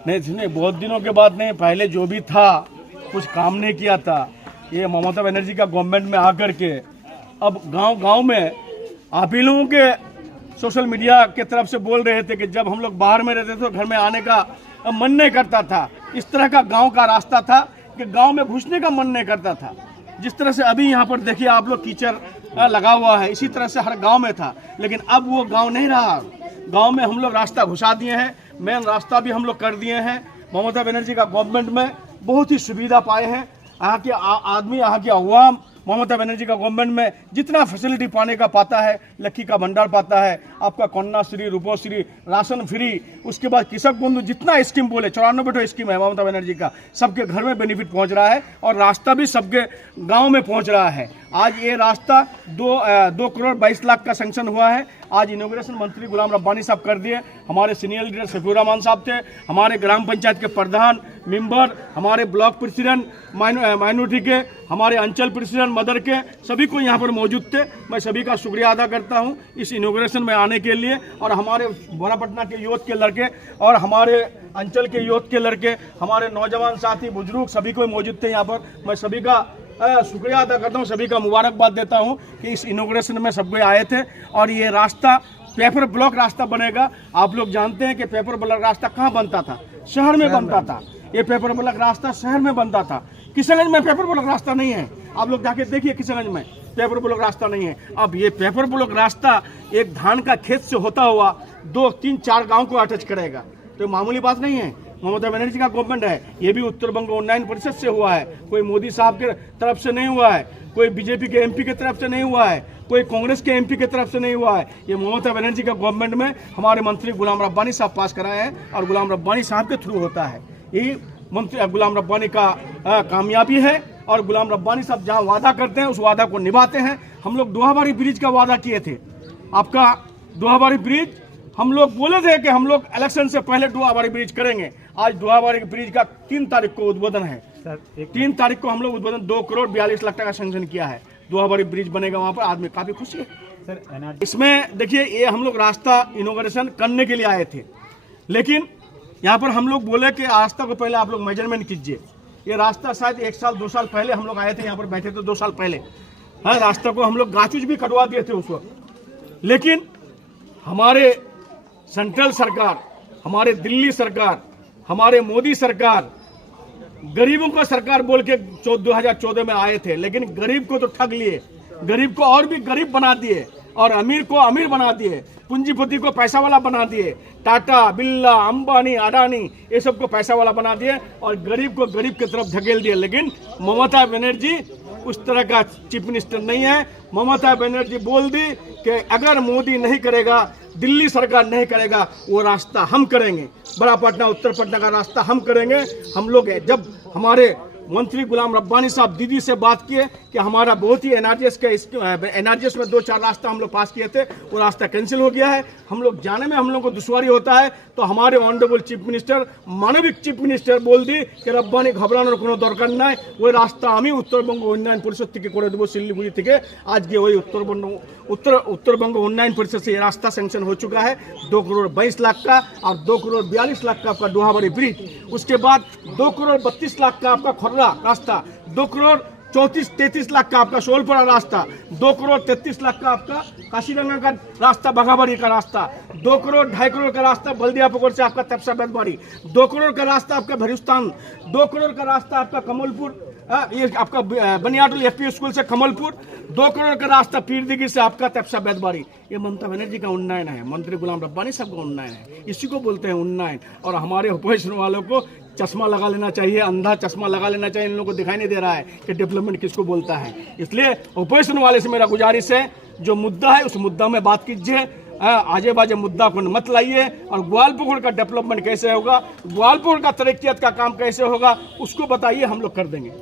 नहीं सुनिए, बहुत दिनों के बाद नहीं, पहले जो भी था कुछ काम नहीं किया था। ये ममता बनर्जी का गवर्नमेंट में आकर के अब गांव में आप ही लोगों के सोशल मीडिया के तरफ से बोल रहे थे कि जब हम लोग बाहर में रहते थे तो घर में आने का मन नहीं करता था। इस तरह का गांव का रास्ता था कि गांव में घुसने का मन नहीं करता था। जिस तरह से अभी यहाँ पर देखिए आप लोग कीचड़ लगा हुआ है, इसी तरह से हर गांव में था। लेकिन अब वो गांव नहीं रहा। गांव में हम लोग रास्ता घुसा दिए हैं, मेन रास्ता भी हम लोग कर दिए हैं। ममता बनर्जी का गवर्नमेंट में बहुत ही सुविधा पाए हैं। यहाँ के आदमी, यहाँ के अवाम ममता बनर्जी का गवर्नमेंट में जितना फैसिलिटी पाने का पाता है, लक्की का भंडार पाता है, आपका कन्याश्री, रूपोश्री, राशन फ्री, उसके बाद कृषक बंधु, जितना स्कीम बोले 94 स्कीम है ममता बनर्जी का, सबके घर में बेनिफिट पहुंच रहा है और रास्ता भी सबके गांव में पहुंच रहा है। आज ये रास्ता 2 करोड़ 22 लाख का सैंक्शन हुआ है। आज इनॉग्रेशन मंत्री गुलाम रब्बानी साहब कर दिए। हमारे सीनियर लीडर सफीउर रहमान साहब थे, हमारे ग्राम पंचायत के प्रधान मेंबर, हमारे ब्लॉक प्रेसिडेंट माइनॉरिटी के, हमारे अंचल प्रेसिडेंट मदर के, सभी को यहाँ पर मौजूद थे। मैं सभी का शुक्रिया अदा करता हूँ इस इनॉग्रेशन में आने के लिए। और हमारे बोरापटना के यूथ के लड़के और हमारे अंचल के यूथ के लड़के, हमारे नौजवान साथी, बुजुर्ग, सभी को मौजूद थे यहाँ पर। मैं सभी का शुक्रिया अदा करता हूँ, सभी का मुबारकबाद देता हूँ कि इस इनॉग्रेशन में सब कोई आए थे। और ये रास्ता पेपर ब्लॉक रास्ता बनेगा। आप लोग जानते हैं कि पेपर ब्लॉक रास्ता कहाँ बनता था? शहर में बनता था। ये पेपर ब्लॉक रास्ता शहर में बनता था। किशनगंज में पेपर ब्लॉक रास्ता नहीं है। आप लोग जाके देखिए, किशनगंज में पेपर ब्लॉक रास्ता नहीं है। अब ये पेपर ब्लॉक रास्ता एक धान का खेत से होता हुआ 2, 3, 4 गाँव को अटैच करेगा, तो मामूली बात नहीं है। ममता बनर्जी का गवर्नमेंट है, ये भी उत्तर बंग उन्नयन परिषद से हुआ है। कोई मोदी साहब के तरफ से नहीं हुआ है, कोई बीजेपी के एमपी के तरफ से नहीं हुआ है, कोई कांग्रेस के एमपी के तरफ से नहीं हुआ है। ये ममता बनर्जी का गवर्नमेंट में हमारे मंत्री गुलाम रब्बानी साहब पास कराए हैं और गुलाम रब्बानी साहब के थ्रू होता है। यही मंत्री गुलाम रब्बानी का कामयाबी है। और गुलाम रब्बानी साहब जहाँ वादा करते हैं उस वादा को निभाते हैं। हम लोग दोहाबारी ब्रिज का वादा किए थे। आपका दोहाबारी ब्रिज हम लोग बोले थे कि हम लोग इलेक्शन से पहले दोहाबारी ब्रिज करेंगे। आज दोहाबारी ब्रिज का 3 तारीख को उद्बोधन है। 3 तारीख को हम लोग उद्बोधन 2 करोड़ 42 लाख टका सैंक्शन किया है। दोहाबारी ब्रिज बनेगा वहाँ पर, आदमी काफी खुशी है सर। इसमें देखिए, ये हम लोग रास्ता इनॉग्रेशन करने के लिए आए थे, लेकिन यहाँ पर हम लोग बोले कि रास्ता को पहले आप लोग मेजरमेंट कीजिए। ये रास्ता शायद 1 साल 2 साल पहले हम लोग आए थे, यहाँ पर बैठे थे 2 साल पहले। हाँ, रास्ता को हम लोग गाछ भी कटवा दिए थे उस वक्त। लेकिन हमारे सेंट्रल सरकार, हमारे दिल्ली सरकार, हमारे मोदी सरकार गरीबों का सरकार बोल के 2014 में आए थे, लेकिन गरीब को तो ठग लिए, गरीब को और भी गरीब बना दिए और अमीर को अमीर बना दिए, पूंजीपति को पैसा वाला बना दिए। टाटा, बिरला, अंबानी, अडानी, ये सबको पैसा वाला बना दिए और गरीब को गरीब की तरफ धकेल दिए। लेकिन ममता बनर्जी उस तरह का चीफ मिनिस्टर नहीं है। ममता बनर्जी बोल दी कि अगर मोदी नहीं करेगा, दिल्ली सरकार नहीं करेगा, वो रास्ता हम करेंगे। बड़ा पटना, उत्तर पटना का रास्ता हम करेंगे। हम लोग जब हमारे मंत्री गुलाम रब्बानी साहब दीदी से बात किए कि हमारा बहुत ही एनआरजीएस में 2-4 रास्ता हम लोग पास किए थे, वो रास्ता कैंसिल हो गया है। हम लोग जाने में हम लोग को दुश्वारी होता है, तो हमारे ऑनरेबल चीफ मिनिस्टर, मानविक चीफ मिनिस्टर बोल दी कि रब्बानी घबरानोर कोनो दरकार নাই, ওই রাস্তা আমি উত্তরবঙ্গ উন্নয়ন পরিষদ থেকে করে দেবো। শিলিগুড়ি থেকে আজকে ওই उत्तरबंग उन्नयन परिषद से ये रास्ता सैंक्शन हो चुका है 2 करोड़ 22 लाख का और 2 करोड़ 42 लाख का आपका दोहाबारी ब्रिज। उसके बाद 2 करोड़ 32 लाख का आपका खर्रा रास्ता, 2 करोड़ 34-33 लाख का आपका शोलपुरा रास्ता, 2 करोड़ 33 लाख का आपका काशीरंगा का रास्ता, बघाबाड़ी का रास्ता, 2 करोड़ 2.5 करोड़ का रास्ता बल्दियापुर से आपका तपसा बेदबाड़ी, 2 करोड़ का रास्ता आपका भरुस्तान, 2 करोड़ का रास्ता आपका कमलपुर, ये आपका बनियाटुल एफपी स्कूल से कमलपुर, 2 करोड़ का रास्ता पीरदिगी से आपका तपसा बेदबाड़ी। ये ममता बनर्जी का उन्नयन है, मंत्री गुलाम रब्बानी साहब का उन्नयन है। इसी को बोलते हैं उन्नयन। और हमारे अपोजिशन वालों को चश्मा लगा लेना चाहिए, अंधा चश्मा लगा लेना चाहिए। इन लोगों को दिखाई नहीं दे रहा है कि डेवलपमेंट किसको बोलता है। इसलिए अपोजिशन वाले से मेरा गुजारिश है, जो मुद्दा है उस मुद्दा में बात कीजिए, आजे बाजे मुद्दा को मत लाइए। और ग्वालपुर का डेवलपमेंट कैसे होगा, ग्वालपुर का तरक्कियत का काम कैसे होगा, उसको बताइए, हम लोग कर देंगे।